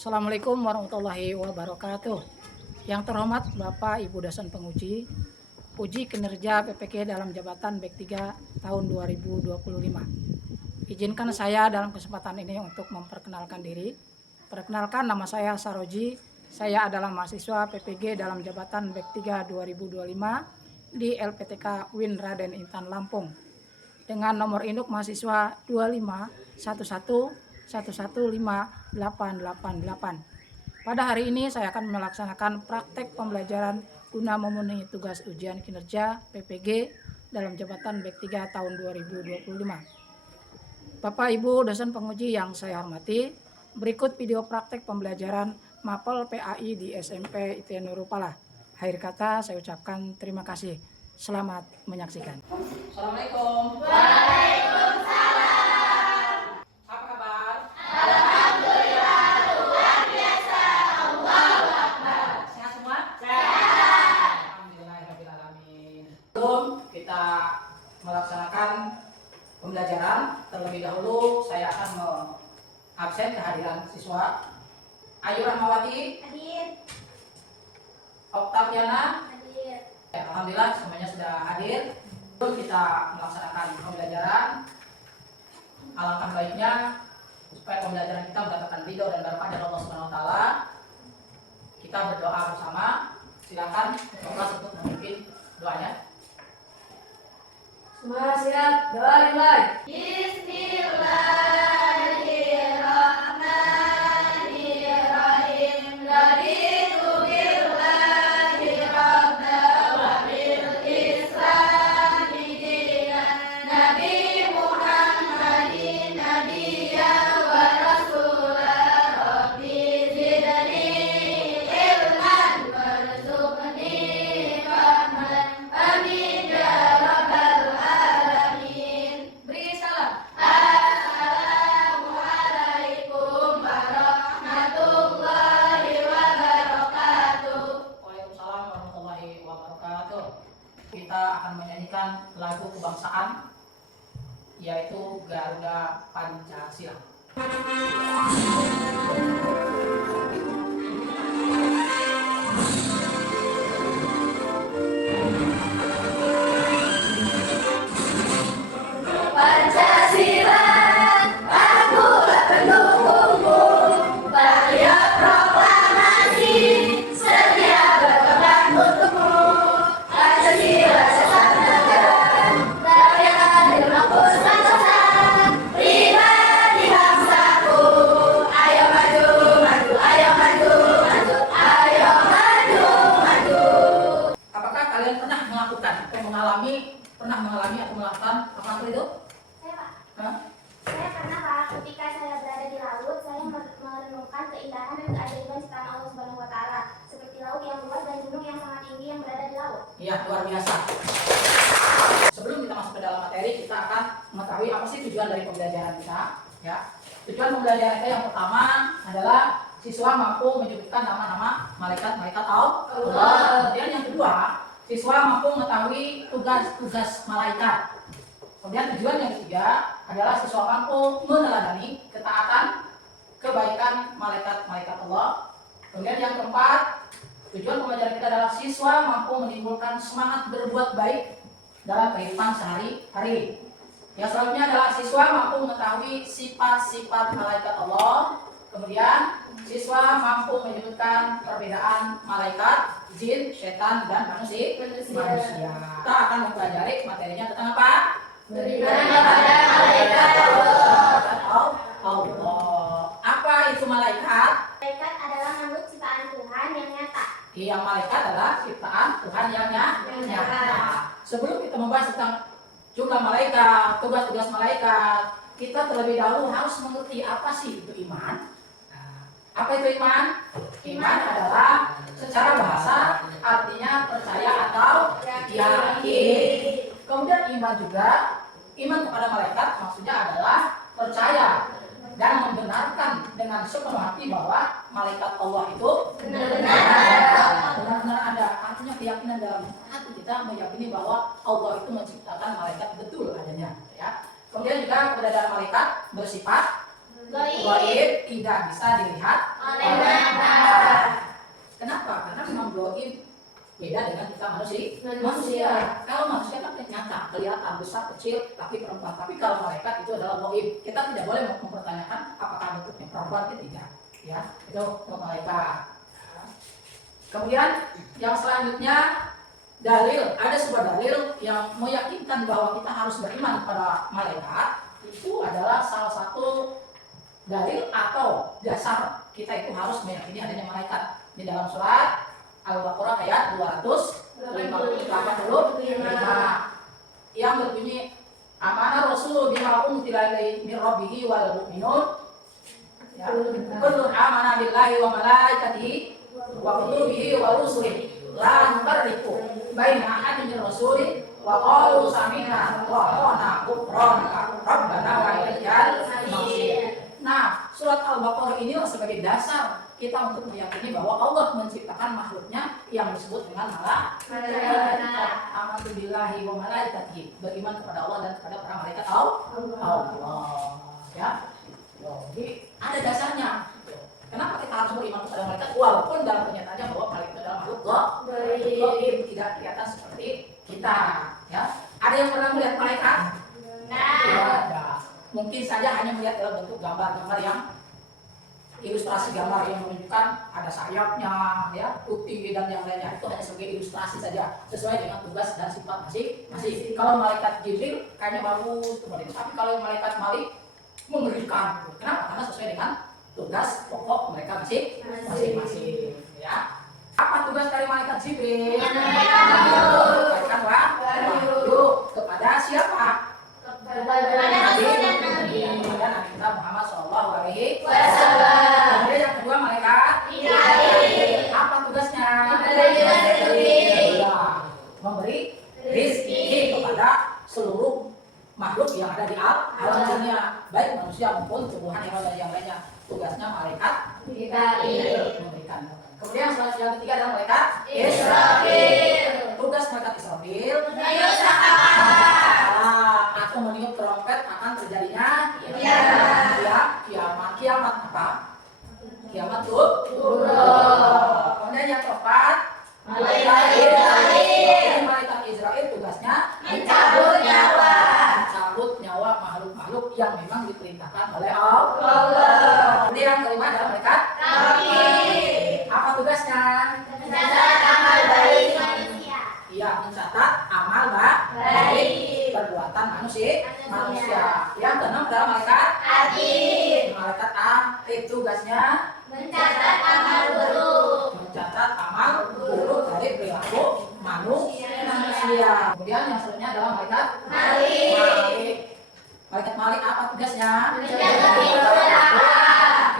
Assalamualaikum warahmatullahi wabarakatuh. Yang terhormat Bapak Ibu dosen penguji, uji kinerja PPG dalam jabatan BEK 3 tahun 2025. Izinkan saya dalam kesempatan ini untuk memperkenalkan diri. Perkenalkan, nama saya Saroji. Saya adalah mahasiswa PPG dalam jabatan BEK 3 2025 di LPTK UIN Raden Intan Lampung dengan nomor induk mahasiswa 2511115888. Pada hari ini saya akan melaksanakan praktek pembelajaran guna memenuhi tugas ujian kinerja PPG dalam jabatan BEK 3 tahun 2025. Bapak Ibu dosen penguji yang saya hormati, berikut video praktek pembelajaran Mapel PAI di SMP IT Nurul Falah. Akhir kata saya ucapkan terima kasih. Selamat menyaksikan. Assalamualaikum. Waalaikumsalam. Apa kabar? Alhamdulillah luar biasa. Allahu Akbar. Sehat semua? Sehat. Alhamdulillahirrahmanirrahim. Sebelum kita melaksanakan pembelajaran, terlebih dahulu saya akan absen kehadiran siswa. Ayu Rahmawati. Hadir. Oktaviana. Hadir. Alhamdulillah semuanya sudah hadir. Sebelum kita melaksanakan pembelajaran, alangkah baiknya supaya pembelajaran kita mendapatkan ridho dan barokah dari Allah Subhanahu wa taala, kita berdoa bersama. Silakan Bapak untuk memimpin doanya. Semua siap, doa dimulai. Bismillahirrahmanirrahim. Kita akan menyanyikan lagu kebangsaan, yaitu Garuda Pancasila. Pernah mengalami atau melakukan apa itu? Saya, Pak. Hah? Saya pernah, Pak. Ketika saya berada di laut, saya merenungkan keindahan dan keajaiban ciptaan Allah Subhanahu wa taala, seperti laut yang luas dan gunung yang sangat tinggi yang berada di laut. Iya, luar biasa. Sebelum kita masuk ke dalam materi, kita akan mengetahui apa sih tujuan dari pembelajaran kita, ya. Tujuan pembelajaran kita yang pertama adalah siswa mampu menyebutkan nama-nama malaikat-malaikat Allah. Kemudian yang kedua, siswa mampu mengetahui tugas-tugas malaikat. Kemudian tujuan yang ketiga adalah siswa mampu meneladani ketaatan, kebaikan malaikat-malaikat Allah. Kemudian yang keempat, tujuan pembelajaran kita adalah siswa mampu menimbulkan semangat berbuat baik dalam kehidupan sehari-hari. Yang selanjutnya adalah siswa mampu mengetahui sifat-sifat malaikat Allah. Kemudian siswa mampu menyebutkan perbedaan malaikat, jin, setan, dan manusia. Kita akan mempelajari materinya tentang apa? Beriman kepada malaikat Allah. Apa itu malaikat? Malaikat adalah makhluk ciptaan Tuhan yang nyata. Yang malaikat adalah ciptaan Tuhan yang nyata. Sebelum kita membahas tentang jumlah malaikat, tugas-tugas malaikat, kita terlebih dahulu harus mengerti apa sih itu iman. Apa itu iman? Iman adalah secara bahasa artinya percaya atau yakin. Kemudian iman juga, iman kepada malaikat maksudnya adalah percaya dan membenarkan dengan sepenuh hati bahwa malaikat Allah itu benar-benar ada. Artinya keyakinan dalam hati kita meyakini bahwa Allah itu menciptakan malaikat betul adanya, ya. Kemudian juga keberadaan malaikat bersifat Gaib tidak bisa dilihat oleh mata. Kenapa? Karena memang gaib beda dengan kita manusia. Kalau manusia kan nyata, kelihatan besar kecil, tapi perempuan. Tapi kalau malaikat itu adalah gaib. Kita tidak boleh mempertanyakan apakah bentuknya perempuan atau tidak. Ya, itu malaikat. Kemudian yang selanjutnya dalil, ada sebuah dalil yang meyakinkan bahwa kita harus beriman kepada malaikat. Itu adalah salah satu dalil atau dasar kita itu harus meyakini adanya malaikat. Di dalam surat Al-Baqarah ayat 285 yang berbunyi amana rasul bima unzila ilaihi min rabbih wal mu'minun kullu amana billahi wa malaikatihi wa kutubihi wa rusulihi la nufarriqu baina ahadin min rasulih wa qalu sami'na wa ata'na ghufranaka rabbana wa ilaikal masir. Nah, surat Al-Baqarah ini sebagai dasar kita untuk meyakini bahwa Allah menciptakan makhluknya yang disebut dengan malaikat. Amantu billahi wa malaikatihi, beriman kepada Allah dan kepada para malaikat Allah. Ya. Jadi ada dasarnya. Kenapa kita harus beriman kepada malaikat walaupun dalam kenyataannya bahwa malaikat adalah makhluk gaib, tidak kelihatan seperti kita, ya. Ada yang pernah melihat malaikat? Tidak. Mungkin saja hanya melihat dalam bentuk gambar-gambar yang ilustrasi gambar yang menunjukkan ada sayapnya, ya, putih dan yang lainnya. Itu hanya sebagai ilustrasi saja, sesuai dengan tugas dan sifat masing-masing. Kalau malaikat Jibril kayaknya bagus, tapi kalau malaikat Malik mengerikan. Kenapa? Karena sesuai dengan tugas pokok mereka masing-masing. Ya. Apa tugas dari malaikat Jibril? Menyampaikan wahyu kepada siapa? Kepada Nabi kita Muhammad SAW. Kemudian yang kedua malaikat apa tugasnya? Memberi rezeki kepada seluruh makhluk yang ada di alam dunia, baik manusia maupun tumbuhan hewan dan yang lainnya. Tugasnya malaikat memberikan. Kemudian yang ketiga adalah malaikat Israfil. Tugas malaikat Israfil atau meniup trompet akan terjadinya kiamat apa? Kiamat kemudian yang keempat malaikat Israfil tugasnya mencabut nyawa makhluk-makhluk yang memang diperintahkan oleh Allah. Kemudian yang kelima adalah malaikat apa tugasnya? Mencatat amal baik manusia. Iya, mencatat amal baik perbuatan manusia. Yang keenam adalah malaikat atid. Malaikat atid tugasnya mencatat amal buruk dari perilaku manusia. Kemudian yang selanjutnya adalah malaikat Malik. Malaikat Malik apa tugasnya?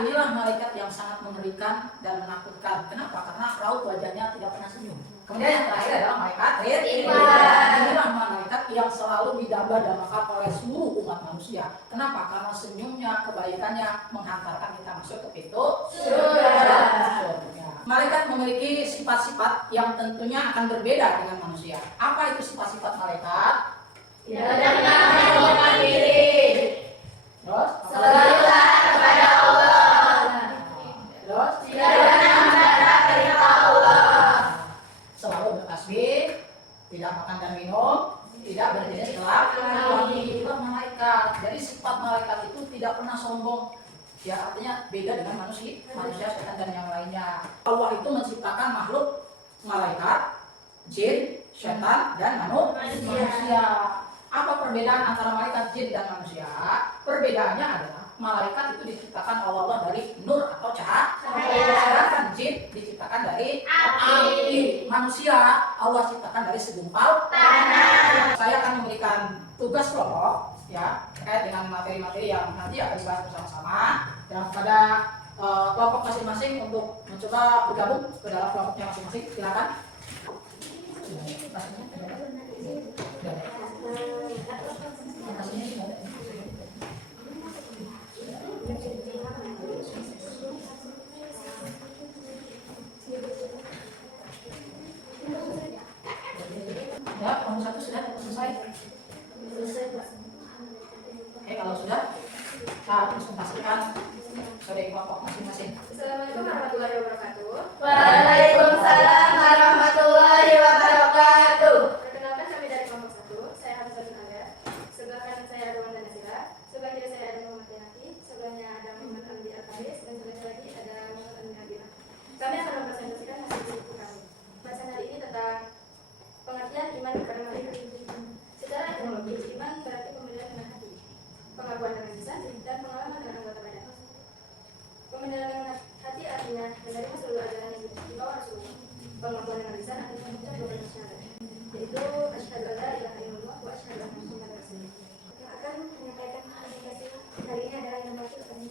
Inilah malaikat yang sangat mengerikan dan menakutkan. Kenapa? Karena raut wajahnya tidak pernah senyum. Kemudian yang terakhir adalah malaikat Ridwan. Inilah malaikat yang selalu didamba-dambakan oleh seluruh umat manusia. Kenapa? Karena senyumnya, kebaikannya menghantarkan kita masuk ke pintu surga. Malaikat memiliki sifat-sifat yang tentunya akan berbeda dengan manusia. Apa itu sifat-sifat malaikat? Tidak pernah menyalahkan diri. Terus? Selalu taat kepada Allah. Terus? Tidak pernah mendapat perintah Allah. Selalu bertasbih, tidak makan dan minum, tidak berjenis kelamin. Itulah malaikat. Jadi sifat malaikat itu tidak pernah sombong. Ya, artinya beda dengan manusia, setan dan yang lainnya. Allah itu menciptakan makhluk malaikat, jin, setan dan manusia. Apa perbedaan antara malaikat, jin dan manusia? Perbedaannya adalah malaikat itu diciptakan oleh Allah dari nur atau cahaya, sedangkan jin diciptakan dari api. Manusia Allah ciptakan dari segumpal tanah. Saya akan memberikan tugas kelompok, ya, terkait dengan materi-materi yang nanti akan dibahas bersama-sama, dan pada kelompok masing-masing untuk mencoba bergabung ke dalam kelompoknya masing-masing. Silakan. Ya, kamu satu sudah selesai. Oke, kalau sudah, kita harus memastikan kasih. Assalamualaikum warahmatullahi wabarakatuh. Waalaikumsalam warahmatullahi wabarakatuh. Perkenalkan kami dari kelompok 1. Saya Hamzatun Aga. Sebelah kanan saya ada Wanda Nasira. Sebelah kiri saya ada Muhammad Yanati. Sebelahnya ada Muhammad Andi Al-Faris. Dan sebelah lagi ada Muhammad Andi Nabila. Kami akan mempresentasikan hasil buku kami. Bacaan hari ini tentang pengertian iman kepada malaikat. Secara etimologi, iman berarti pembenaran dengan hati, pengakuan dengan lisan, dan pengalaman dengan anggota badan. Pembenaran dengan hati artinya menerima seluruh ajaran yang dibawa Rasulullah. Pengakuan dengan lisan artinya mengucap dua kalimat syahadat, yaitu asyhadu an la ilaha illallah wa asyhadu anna muhammadar rasulullah. Yang akan menyampaikan presentasi hari ini adalah yang wakil kepada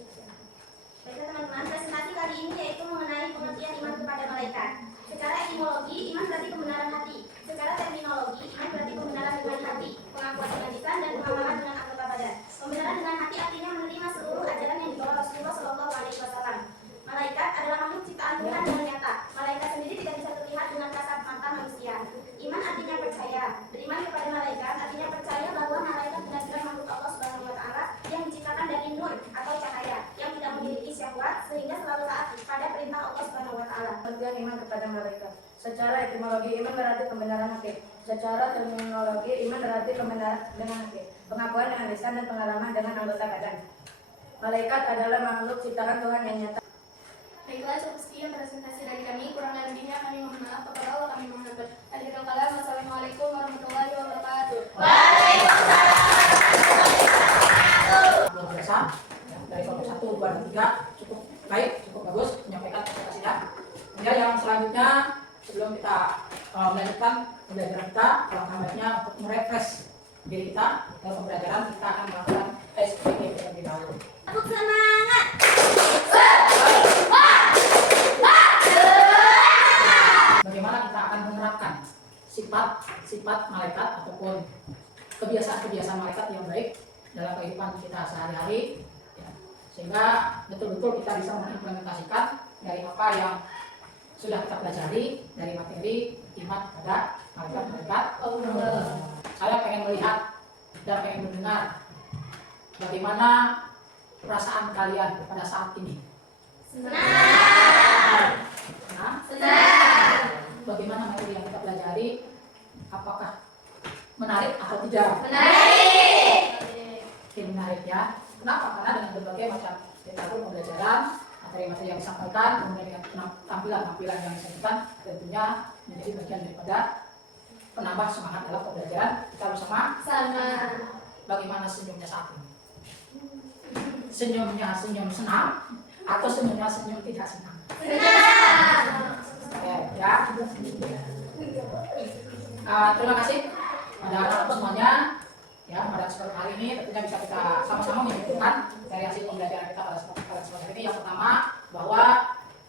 baiklah teman-teman, presentasi kali ini yaitu mengenai pengertian iman kepada malaikat. Secara etimologi, iman berarti pembenaran hati. Secara terminologi, iman berarti pembenaran dengan hati, pengakuan dengan lisan, dan pengalaman dengan anggota badan. Pembenaran dengan hati artinya menerima seluruh ajaran yang dibawa Rasulullah SAW. Malaikat adalah makhluk ciptaan Tuhan yang nyata. Malaikat sendiri tidak bisa terlihat dengan kasat mata manusia. Iman artinya percaya. Beriman kepada malaikat artinya percaya bahwa malaikat benar-benar makhluk Allah Subhanahu wa Ta'ala yang diciptakan dari nur atau cahaya, yang tidak memiliki syahwat sehingga selalu taat pada perintah Allah Subhanahu wa Ta'ala. Pengertian iman kepada malaikat. Secara etimologi iman berarti pembenaran hati. Secara terminologi iman berarti pembenaran dengan hati, pengakuan dengan lisan, dan pengalaman dengan anggota badan. Malaikat adalah makhluk ciptaan Tuhan yang nyata. Baiklah, cukup sekian presentasi dari kami. Kurang dan lebihnya kami mohon maaf. Kepada Allah kami mohon maaf. Akhir kalam, wassalamualaikum warahmatullahi wabarakatuh. Luar biasa ya, dari kelompok 1, 2, dan 3 cukup baik, cukup bagus menyampaikan presentasinya. Kemudian yang selanjutnya sebelum kita melanjutkan pembelajaran kita, alangkah baiknya untuk merefresh diri kita dalam pembelajaran. Kita akan melakukan SPG terlebih dahulu. Tepuk semangat. Bagaimana kita akan menerapkan sifat malaikat ataupun kebiasaan-kebiasaan malaikat yang baik dalam kehidupan kita sehari-hari ya, sehingga betul-betul kita bisa mengimplementasikan dari apa yang sudah kita pelajari dari materi iman kepada malaikat Allah. Saya pengen melihat dan pengen mendengar bagaimana perasaan kalian pada saat ini. Senang. Senang. Bagaimana materi yang kita pelajari? Apakah menarik atau tidak? Menarik. Oke, menarik ya. Kenapa? Karena dengan berbagai macam metode pembelajaran, materi-materi yang disampaikan, kemudian dengan tampilan-tampilan yang disampaikan, tentunya menjadi bagian daripada penambah semangat dalam pembelajaran kita bersama. Bagaimana senyumnya saat ini? Senyumnya senyum senang atau senyumnya senyum tidak senang? Ya. Terima kasih pada anak semuanya. Ya, pada kesempatan kali ini tentunya bisa kita sama-sama menyimpulkan dari hasil pembelajaran kita pada kesempatan hari ini. Yang pertama, bahwa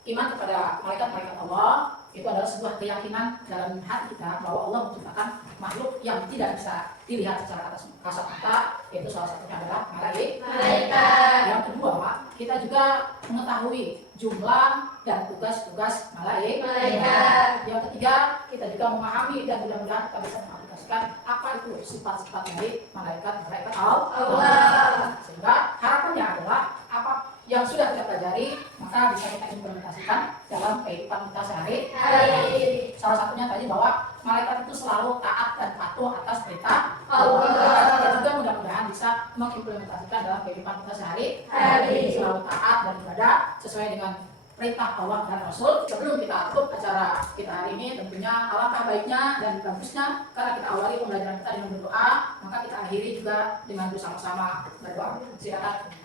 iman kepada malaikat-malaikat Allah itu adalah sebuah keyakinan dalam hati kita bahwa Allah menciptakan makhluk yang tidak bisa dilihat secara kasat mata, yaitu salah satunya adalah malaikat. Yang kedua, kita juga mengetahui jumlah dan tugas-tugas malaikat. Yang ketiga, kita juga memahami dan mudah-mudahan kita bisa mengaplikasikan apa itu sifat-sifat dari malaikat Allah. Sehingga harapannya adalah apa yang sudah kita pelajari maka bisa kita implementasikan dalam kehidupan kita sehari-hari. Salah satunya tadi bahwa malaikat itu selalu taat dan patuh atas perintah Allah. Dan juga mudah-mudahan bisa mengimplementasikan dalam kehidupan kita sehari-hari, selalu taat dan ibadah sesuai dengan perintah Allah dan Rasul. Sebelum kita tutup acara kita hari ini, tentunya alangkah baiknya dan bagusnya karena kita awali pembelajaran kita dengan berdoa, maka kita akhiri juga dengan bersama-sama berdoa. Silakan.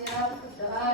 Siap, berdoa.